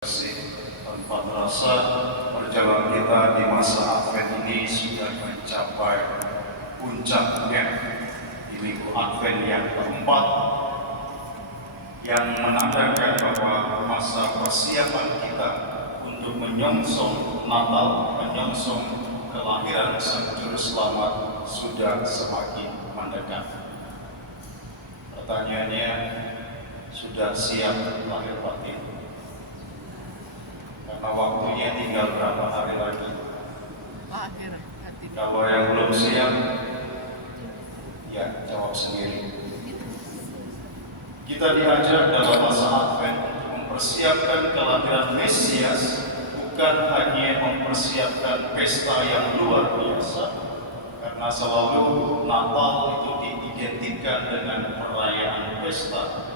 Tanpa terasa perjalanan kita di masa Advent ini sudah mencapai puncaknya di minggu Advent yang keempat, yang menandakan bahwa masa persiapan kita untuk menyongsong Natal, menyongsong kelahiran Sang Juru Selamat sudah semakin mendekat. Pertanyaannya, sudah siap lahir batin? Karena waktunya tinggal berapa hari lagi. Kalau yang belum siap, ya jawab sendiri. Kita diajar dalam masa Advent untuk mempersiapkan kelahiran Mesias, bukan hanya mempersiapkan pesta yang luar biasa, karena selalu Natal itu diidentikan dengan perayaan pesta.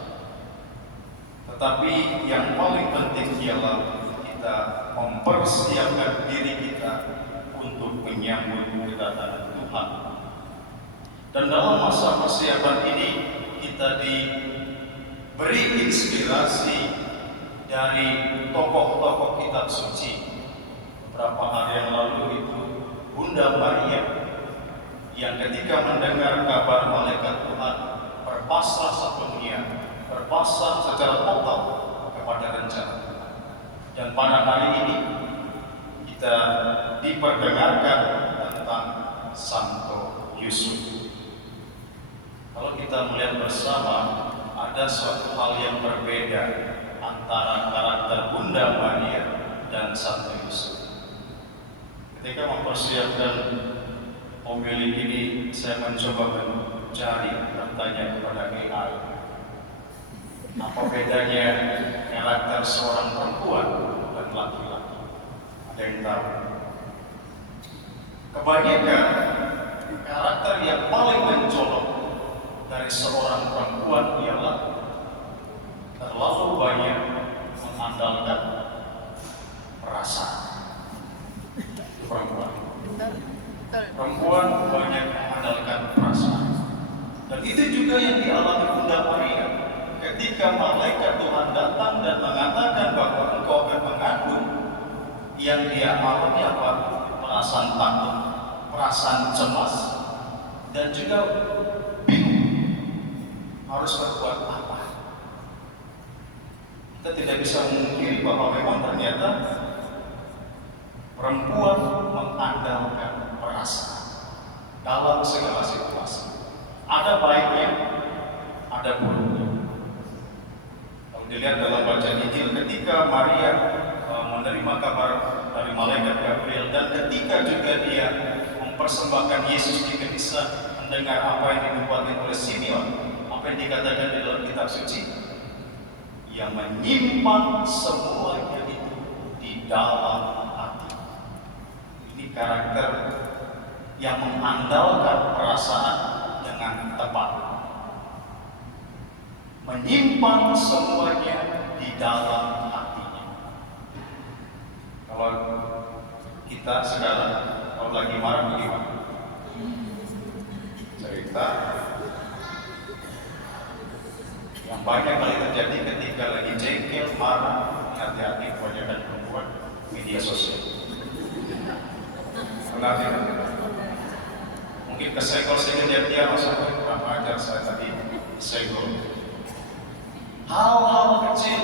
Tetapi yang paling penting ialah kita mempersiapkan diri kita untuk menyambut kedatangan Tuhan. Dan dalam masa persiapan ini kita diberi inspirasi dari tokoh-tokoh kitab suci. Beberapa hari yang lalu itu Bunda Maria yang ketika mendengar kabar malaikat Tuhan berpasrah sepenuhnya, berpasrah secara total kepada rencana. Dan pada hari ini kita diperdengarkan tentang Santo Yusuf. Kalau kita melihat bersama, ada suatu hal yang berbeda antara karakter Bunda Maria dan Santo Yusuf. Ketika mempersiapkan homili ini, saya mencoba mencari, bertanya kepada AI, apa bedanya karakter seorang perempuan dan laki-laki? Ada yang tahu? Kebanyakan karakter yang paling mencolok dari seorang perempuan ialah terlalu banyak mengandalkan perasaan. Perempuan banyak mengandalkan perasaan. Dan itu juga yang dialami Bunda Maria. Ketika malaikat Tuhan datang dan mengatakan bahwa engkau akan mengandung, yang dia alami apa? Perasaan takut, perasaan cemas, dan juga bingung harus berbuat apa. Kita tidak bisa memungkiri bahwa memang ternyata perempuan mengandalkan perasaan dalam segala situasi. Ada baiknya, ada buruknya. Dilihat dalam bacaan Injil ketika Maria menerima kabar dari malaikat Gabriel, dan ketika juga dia mempersembahkan Yesus di gereja, mendengar apa yang dinubuatkan oleh Simeon, apa yang dikatakan di dalam kitab suci, yang menyimpan semuanya itu di dalam hati. Ini karakter yang mengandalkan perasaan dengan tepat, menyimpan semuanya di dalam hatinya. Kalau kita sekarang, kalau lagi marah bagaimana? Cerita. Yang banyak kali terjadi ketika lagi jengkel, marah, hati-hati kebanyakan perempuan, media sosial. Kenapa ya? Mungkin kesenggol sedikit dia maksudnya kurang ajar saya tadi senggol. Hal-hal kecil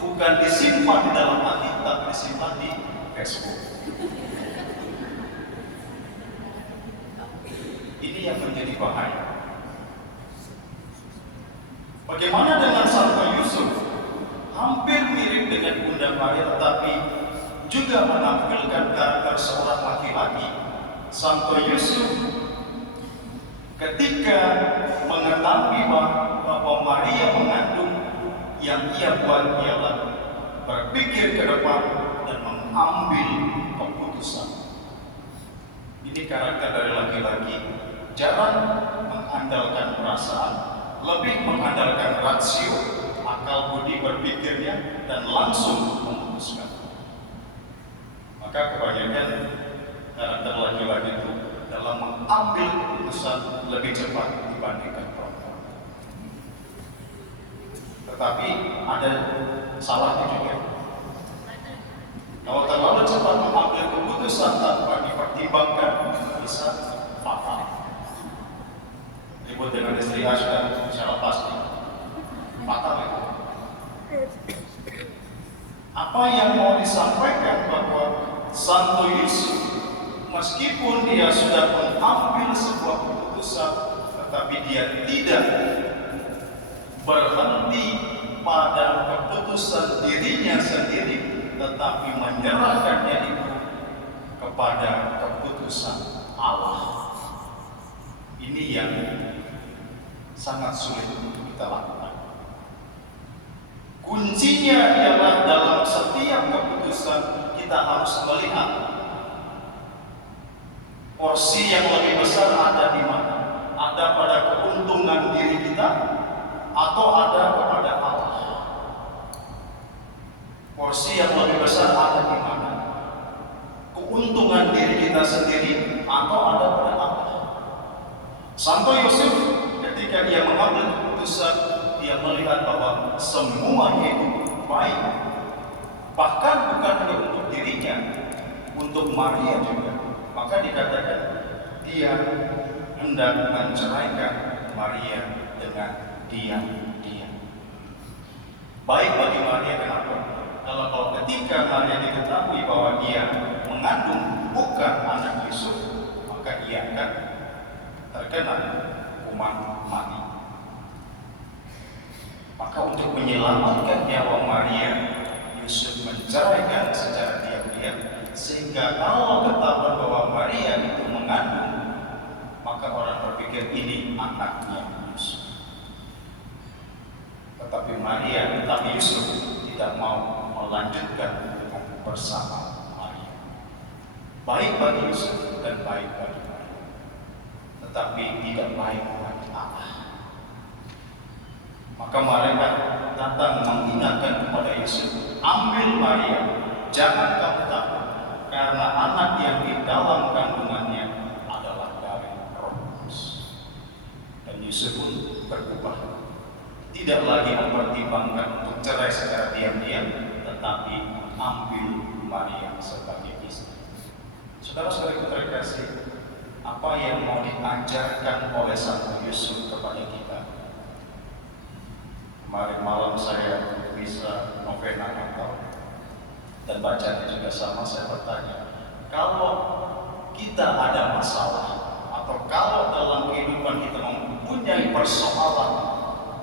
bukan disimpan di dalam hati, tapi disimpan di Facebook. Ini yang menjadi bahaya. Bagaimana dengan Santo Yusuf? Hampir mirip dengan Bunda Maria, tetapi juga menampilkan karakter seorang laki-laki. Santo Yusuf ketika mengetahui bahwa Maria mengandung, yang ia buat ialah berpikir ke depan dan mengambil keputusan. Ini karakter dari laki-laki, jarang mengandalkan perasaan, lebih mengandalkan rasio, akal budi berpikirnya, dan langsung memutuskan. Maka kebanyakan karakter laki-laki itu dalam mengambil keputusan lebih cepat dibandingkan perempuan. Tetapi ada salahnya juga. Apa yang mau disampaikan bahwa Santo Yusuf, meskipun dia sudah mengambil sebuah keputusan, tetapi dia tidak berhenti pada keputusan dirinya sendiri, tetapi menyerahkannya itu kepada keputusan Allah. Ini yang sangat sulit untuk kita lakukan. Kuncinya ialah dalam setiap keputusan kita harus melihat porsi yang lebih besar ada di mana. Ada pada keuntungan diri kita atau ada kepada Allah. Porsi yang lebih besar ada di mana? Keuntungan diri kita sendiri atau ada pada Allah. Santo Yusuf ketika dia mengambil keputusan, dia melihat bahwa semua hidup baik, bahkan bukan hanya untuk dirinya, untuk Maria juga. Maka dikatakan dia hendak menceraikan Maria dengan diam-diam. Baik bagi Maria, kenapa? Kalau ketika Maria diketahui bahwa dia mengandung bukan anak Yusuf, maka ia akan terkena hukuman mati. Maka untuk menyelamatkan nyawa Maria, Yusuf menceraikan secara diam-diam, sehingga kalau ketahuan bahwa Maria itu mengandung, maka orang berpikir ini anaknya Yusuf. Tetapi Yusuf tidak mau melanjutkan bersama Maria. Baik bagi Yusuf dan baik bagi Maria, tetapi tidak baik bagi Allah. Maka mereka datang mengingatkan kepada Yusuf, ambil Maria, jangan kamu takut, karena anak yang di dalam kandungannya adalah dari Roh Kudus. Dan Yusuf pun berubah, tidak lagi mempertimbangkan untuk cerai secara diam-diam, tetapi mengambil Maria sebagai istri. Saudara-saudara terkasih, apa yang mau diajarkan oleh Santo Yusuf kepada kita? Kemarin malam saya bisa novena Natal dan bacanya juga sama. Saya bertanya, kalau kita ada masalah atau kalau dalam kehidupan kita mempunyai persoalan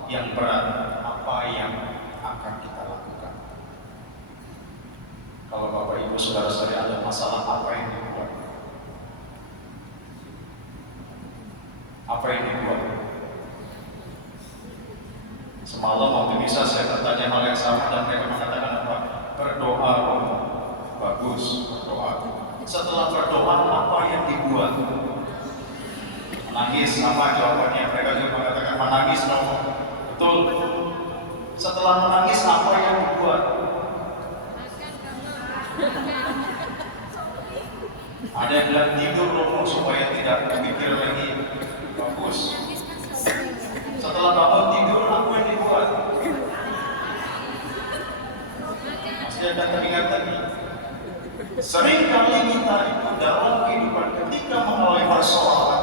yang berat, apa yang akan kita lakukan? Kalau Bapak Ibu saudara-saudara ada masalah, apa yang dibuat? Apa yang dibuat? Semalam waktu bisa saya bertanya hal yang sama dan mereka mengatakan apa? Berdoa, bagus berdoa. Setelah berdoa, apa yang dibuat? Menangis, sama jawabannya. Mereka juga mengatakan menangis, no. Betul. Setelah menangis, apa yang dibuat? Ada yang bilang tidur dulu supaya tidak berpikir lagi. Bagus. Setelah bangun tidur, apa yang dibuat? Masih akan teringat lagi. Sering kali kita itu dalam kehidupan ketika mengalami persoalan,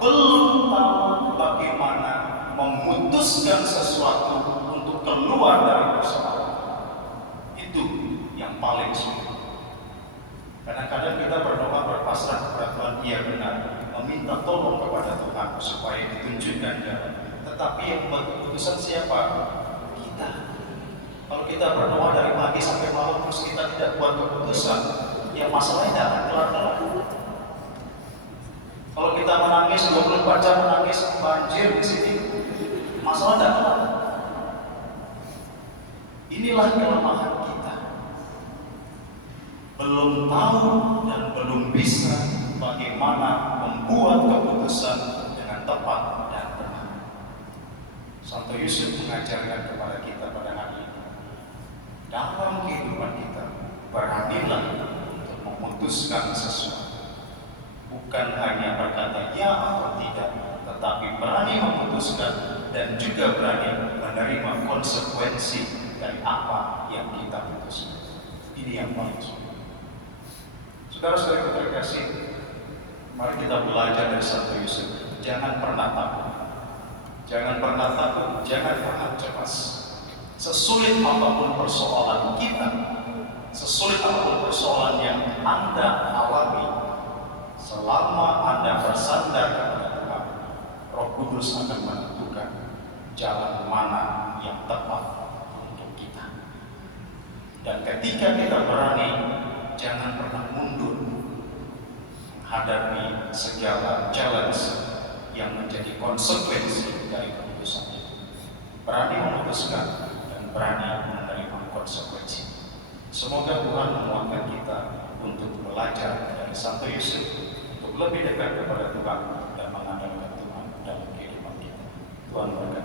belum tahu bagaimana memutuskan sesuatu untuk keluar dari persoalan. Itu yang paling sulit. Kadang-kadang kita berdoa berpasrah kepada Tuhan, iya benar, meminta tolong kepada Tuhan supaya ditunjukkan jalan. Tetapi yang membuat keputusan siapa? Kita. Kalau kita berdoa dari pagi sampai malam terus kita tidak buat keputusan, ya masalahnya tidak akan kelar-kelar. Kalau kita menangis 24 jam menangis banjir di sini, masalah tidak kelar. Inilah kelemahan kita. Belum tahu dan belum bisa bagaimana membuat keputusan dengan tepat dan benar. Santo Yusuf mengajarkan kepada kita pada hari ini, dalam kehidupan kita beranilah untuk memutuskan sesuatu, bukan hanya berkata ya atau tidak, tetapi berani memutuskan dan juga berani menerima konsekuensi dari apa yang kita putuskan. Ini yang paling sulit. Saudara-saudara terkasih, mari kita belajar dari Santo Yusuf. Jangan pernah takut. Jangan pernah takut, jangan pernah cemas. Sesulit apapun persoalan kita, sesulit apapun persoalan yang Anda alami, selama Anda bersandar kepada Tuhan, Roh Kudus akan menentukan jalan mana yang tepat untuk kita. Dan ketika kita berani, jangan pernah mundur menghadapi segala challenge yang menjadi konsekuensi dari keputusan itu. Berani memutuskan dan berani menerima konsekuensi. Semoga Tuhan menguatkan kita untuk belajar dari Santo Yusuf, untuk lebih dekat kepada Tuhan dan mengandalkan Tuhan dalam kehidupan kita. Tuhan berkati.